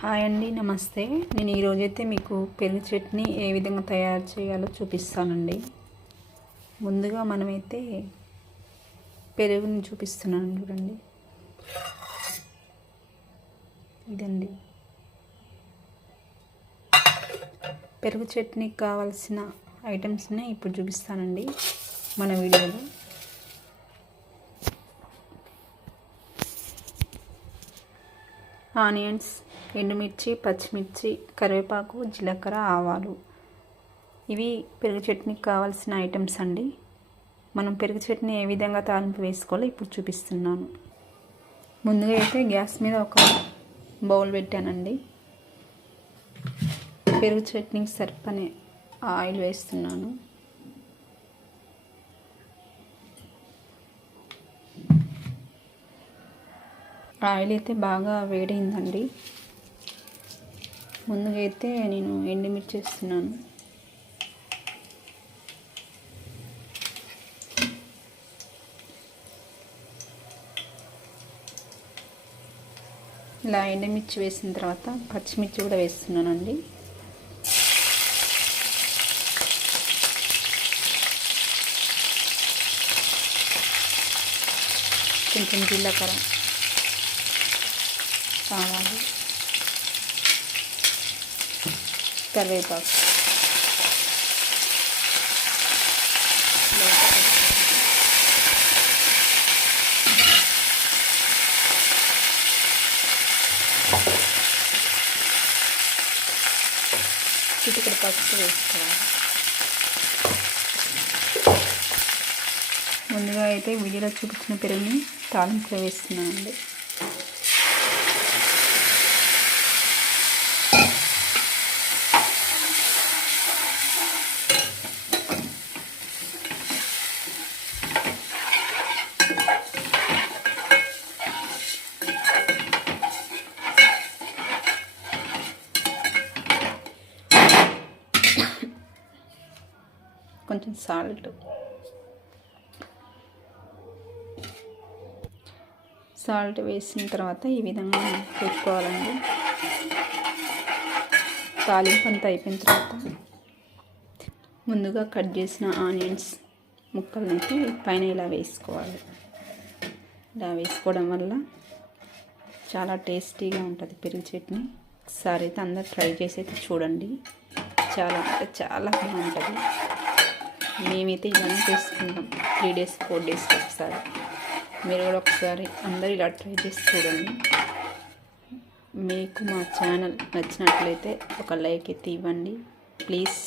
Hi అండి, నమస్తే. నేను ఈరోజైతే మీకు పెరుగు చట్నీ ఏ విధంగా తయారు చేయాలో చూపిస్తానండి. ముందుగా మనమైతే పెరుగుని చూపిస్తున్నాను చూడండి. ఇదండి పెరుగు చట్నీకి కావాల్సిన ఐటమ్స్ని ఇప్పుడు చూపిస్తానండి మన వీడియోలో. ఆనియన్స్, ఎండుమిర్చి, పచ్చిమిర్చి, కరివేపాకు, జీలకర్ర, ఆవాలు, ఇవి పెరుగు చట్నీకి కావాల్సిన ఐటమ్స్ అండి. మనం పెరుగు చట్నీ ఏ విధంగా తాలింపు వేసుకోవాలో ఇప్పుడు చూపిస్తున్నాను. ముందుగా అయితే గ్యాస్ మీద ఒక బౌల్ పెట్టానండి. పెరుగు చట్నీకి సరిపడే ఆయిల్ వేస్తున్నాను. ఆయిల్ అయితే బాగా వేడైందండి. ముందుగా అయితే నేను ఎండుమిర్చి వేస్తున్నాను. ఇలా ఎండుమిర్చి వేసిన తర్వాత పచ్చిమిర్చి కూడా వేస్తున్నానండి. కొంచెం జీలకర్ర, ఆవాలు, కరివేపాకు, చిటికెడు పసుపు వేసుకోవాలి. ముందుగా అయితే వీడియోలో చూపించిన పెరుగుని తాలింపులో వేస్తున్నానండి. కొంచెం సాల్ట్ వేసిన తర్వాత ఈ విధంగా పెట్టుకోవాలండి. తాలింపు అంతా అయిపోయిన తర్వాత ముందుగా కట్ చేసిన ఆనియన్స్ ముక్కలనైతే పైన ఇలా వేసుకోవాలి. ఇలా వేసుకోవడం వల్ల చాలా టేస్టీగా ఉంటుంది పెరుగు చట్నీ. ఒకసారి అయితే అందరు ట్రై చేసి అయితే చూడండి. చాలా అంటే చాలా బాగుంటుంది. మేమైతే ఇలానే చేసుకుంటాం 3 days 4 days ఒకసారి. మీరు కూడా ఒకసారి అందరూ ఇలా ట్రై చేసి చూడండి. మీకు మా ఛానల్ నచ్చినట్లయితే ఒక లైక్ అయితే ఇవ్వండి ప్లీజ్.